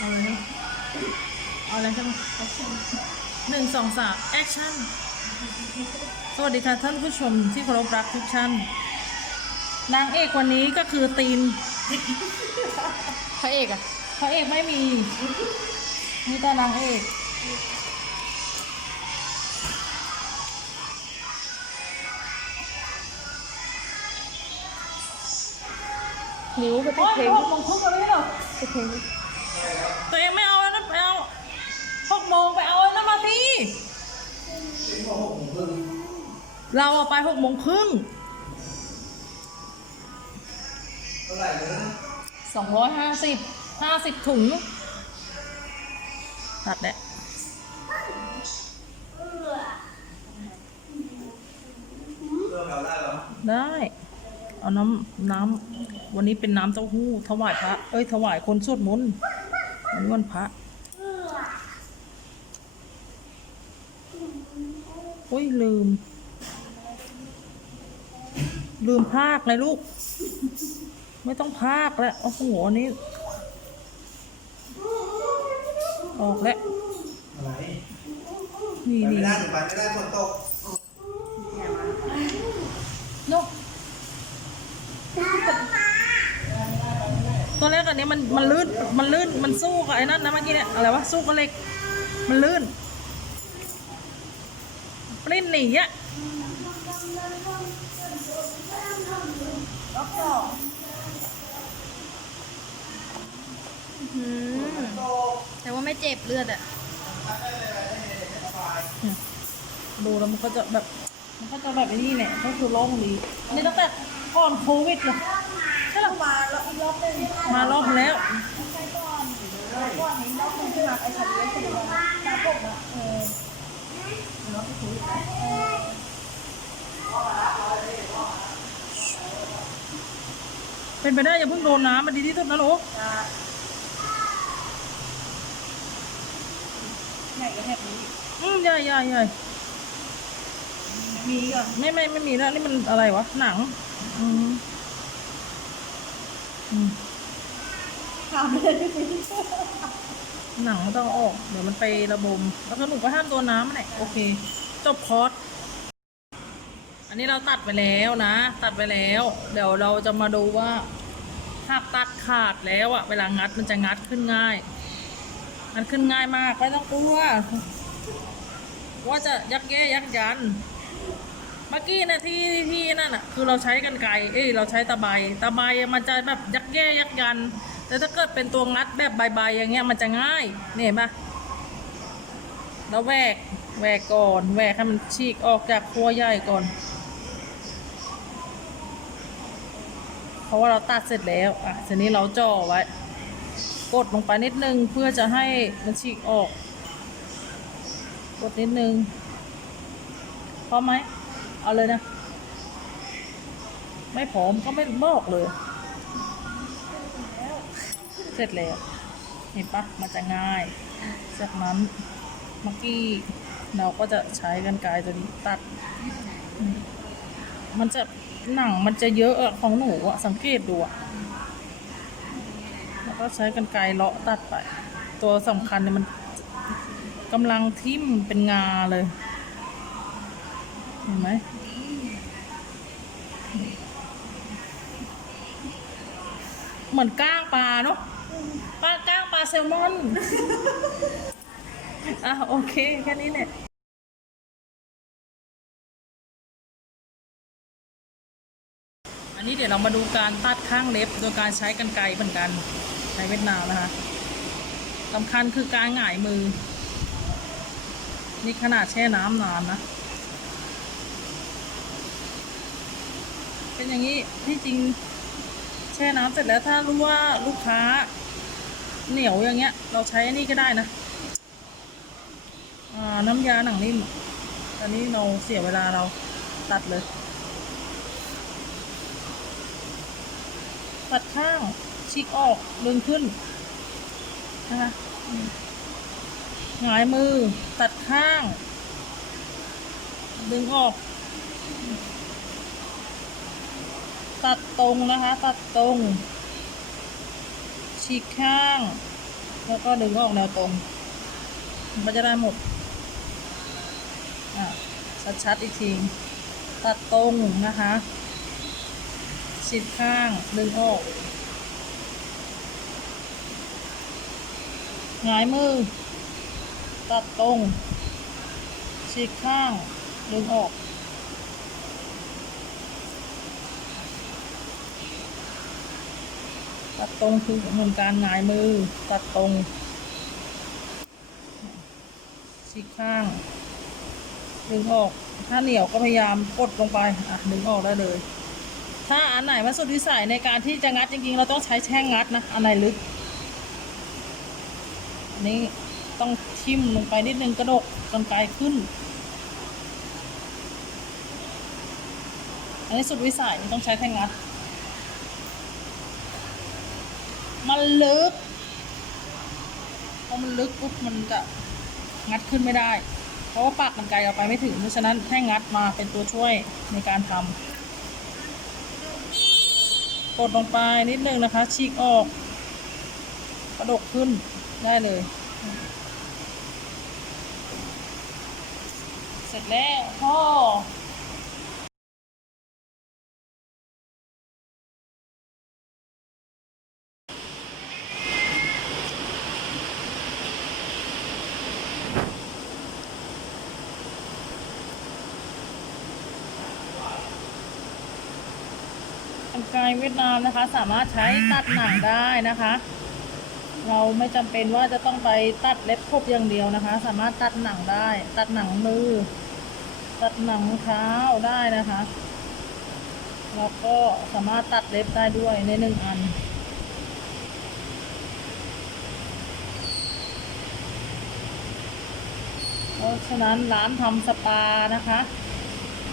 เอาเลยนะเอาเลยใช่ไหมหนึ่งสองสามแอคชั่น สวัสดีค่ะท่านผู้ชมที่เคารพรักทุกท่าน นางเอกวันนี้ก็คือตีน พระเอกอะพระเอกไม่มี มีแต่นางเอกนิ้วไปติโอ้ดยเพลงหกโมงครึ่งแล้วไม่เหรอติดเพลง เราอะไปหกโมงครึ่งสองร้อยห้าสิบห้าสิบถุง ตัดแหละเริ่มเอาได้แล้วได้ เอาน้ำน้ำวันนี้เป็นน้ำเต้าหู้ ถวายพระ เอ้ย ถวายคนสวดมนต์วันนี้วันพระโอ้ยลืม ลืมภาคเลยลูก ไม่ต้องภาคแล้วโอ้โหอันนี้ออกแล้วอะไรนี่นี่ไม่ได้หนูไปไม่ได้ฝนตกนกตัวแรกอันนี้มันมันลื่นมันลื่นมันสู้กับไอ้นั่นนะเมื่อกี้เนี่ยอะไรวะสู้กับเหล็ก มันลื่นปลิ้นหนีอะ ไม่เจ็บเลือดอะดูแล้วมันก็จะแบบ มันก็จะแบบไอ้นี่แหละก็คือโล่งดีอันนี้ตั้งแต่ก่อนโควิดเลยใช่หรอมาแล้วอีกรอบนึงมารอบแล้วเป็นไปได้อย่าเพิ่งโดนน้ำมันดีที่สุดนะลูก ใหญ่ก็แทบนี้อืมใหญ่ใหญ่ใหญ่มีก็ไม่ไม่ไม่มีแล้วนี่มันอะไรวะ หนัง อืมอืมทำเลยไม่มีหนังมันต้องออก เดี๋ยวมันไประบม แล้วก็หนูก็ห้ามโดนน้ำมันแหละโอเค จบคอร์สอันนี้เราตัดไปแล้วนะ ตัดไปแล้ว เดี๋ยวเราจะมาดูว่าถ้าตัดขาดแล้วอะเวลางัดมันจะงัดขึ้นง่าย มันขึ้นง่ายมากไม่ต้องกลัว ว่าจะยักแย่ยักยัน เมื่อกี้นะที่ที่นั่นอะ คือเราใช้กันไกรเอ้ยเราใช้ตะไบตะไบมันจะแบบยักแย่ยักยัน แต่ถ้าเกิดเป็นตัวงัดแบบใบๆอย่างเงี้ยมันจะง่ายนี่เห็นปะแล้วแหวกแหวกก่อนแหวกให้มันฉีกออกจากครัวใหญ่ก่อน เพราะว่าเราตัดเสร็จแล้วอะทีนี้เราจ่อไว้ กดลงไปนิดนึงเพื่อจะให้มันฉีกออก กดนิดนึงพร้อมไหมเอาเลยนะ ไม่พร้อมก็ไม่บอกเลย เสร็จแล้ว เห็นปะมันจะง่าย จากนั้นเมื่อกี้เราก็จะใช้กันไกรตัวนี้ตัด มันจะหนังมันจะเยอะของหนูอะสังเกตดูอะ ก็ใช้กันไกรเลาะตัดไป ตัวสำคัญเนี่ยมันกำลังทิ่มเป็นงาเลย เห็นไหมเหมือนก้างปลาเนาะปลาก้างปลาแซลมอน อะ โอเค แค่นี้แหละอันนี้เดี๋ยวเรามาดูการตัดข้างเล็บโดยการใช้กันไกรเหมือนกัน ใช้เวียดนามนะคะสำคัญคือการหงายมือ นี่ขนาดแช่น้ำนานนะ เป็นอย่างนี้ที่จริงแช่น้ำเสร็จแล้วถ้ารู้ว่าลูกค้าเหนียวอย่างเงี้ย เราใช้อันนี้ก็ได้นะน้ำยาหนังนิ่มตอนนี้เราเสียเวลาเราตัดเลย ตัดข้าง ฉีกออกดึงขึ้นนะคะหงายมือตัดข้าง ดึงออก ตัดตรงนะคะ ตัดตรงฉีกข้าง แล้วก็ดึงออกแนวตรงมันจะได้หมดอะชัดๆอีกทีตัดตรงนะคะชิดข้าง ดึงออก หงายมือ ตัดตรงชิดข้างดึงออก ตัดตรงคือเหมือนการหงายมือ ตัดตรงชิดข้าง ดึงออก ถ้าเหนียวก็พยายามกดลงไป อะ ดึงออกได้เลย ถ้าอันไหนว่าสุดวิสัยในการที่จะงัดจริงๆ เราต้องใช้แช่งงัดนะ อันไหนลึก นี้ต้องทิ่มลงไปนิดนึงกระดกกันไกลขึ้น อันนี้สุดวิสัยต้องใช้แท่งงัด มันลึกพอมันลึกปุ๊บมันจะงัดขึ้นไม่ได้ เพราะว่าปากมันไกลออกไปไม่ถึงเพราะฉะนั้นแท่งงัดมาเป็นตัวช่วยในการทำกดลงไปนิดนึงนะคะ ฉีกออก กระดกขึ้น ได้เลย เสร็จแล้วพ่อกรรไกรเวียดนามนะคะ สามารถใช้ตัดหนังได้นะคะ เราไม่จำเป็นว่าจะต้องไปตัดเล็บครบอย่างเดียวนะคะ สามารถตัดหนังได้ ตัดหนังมือ ตัดหนังเท้าได้นะคะแล้วก็สามารถตัดเล็บได้ด้วยในหนึ่งอัน เพราะฉะนั้นร้านทำสปานะคะ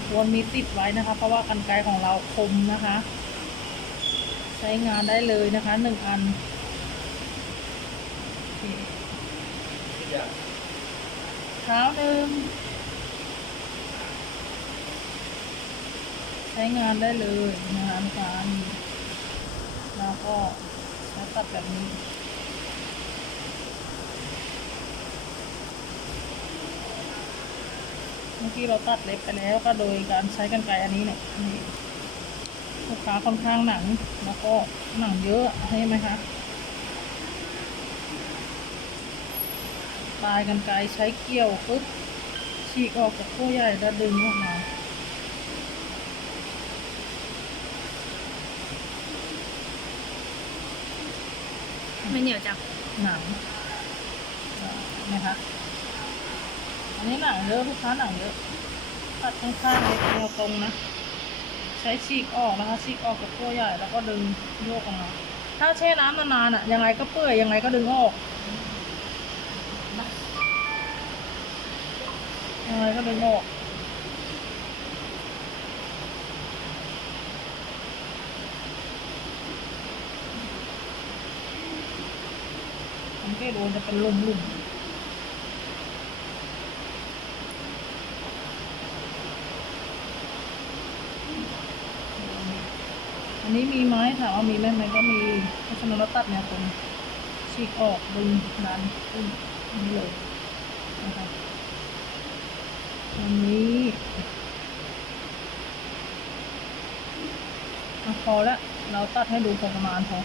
ควรมีติดไว้นะคะ เพราะว่ากันไกรของเราคมนะคะ ใช้งานได้เลยนะคะหนึ่งอันโอเค เท้าหนึ่งใช้งานได้เลยนะคะลูกค้าแล้วก็ใช้ตัดแบบนี้เมื่อกี้เราตัดเล็บไปแล้วก็โดยการใช้กรรไกรอันนี้เนี่ยนี่ลูกค้าค่อนข้างหนังแล้วก็หนังเยอะใช่ไหมคะ ปลายกรรไกรใช้เกี่ยวปุ๊บฉีกออกจากขั้วใหญ่แล้วดึงออกมาไม่เหนียวจังหนังอ่านะคะอันนี้หนังเยอะลูกค้าหนังเยอะตัดข้างๆเล็กแนวตรงนะ ใช้ฉีกออกนะคะฉีกออกจากตัวใหญ่แล้วก็ดึงโยกออกมาถ้าแช่น้ำนานๆอะยังไงก็เปื่อยยังไงก็ดึงออก ยังไงก็ดึงออกสังเกตดูมันจะเป็นหลุมอันนี้มีไหมถามว่ามีไหมไหมก็มีเพราะฉะนั้นเราตัดเนี่ยตรงฉีกออกดึงดันขึ้นนี่เลยนะคะ วันนี้อะพอแล้ว เราตัดให้ดูพอประมาณพอ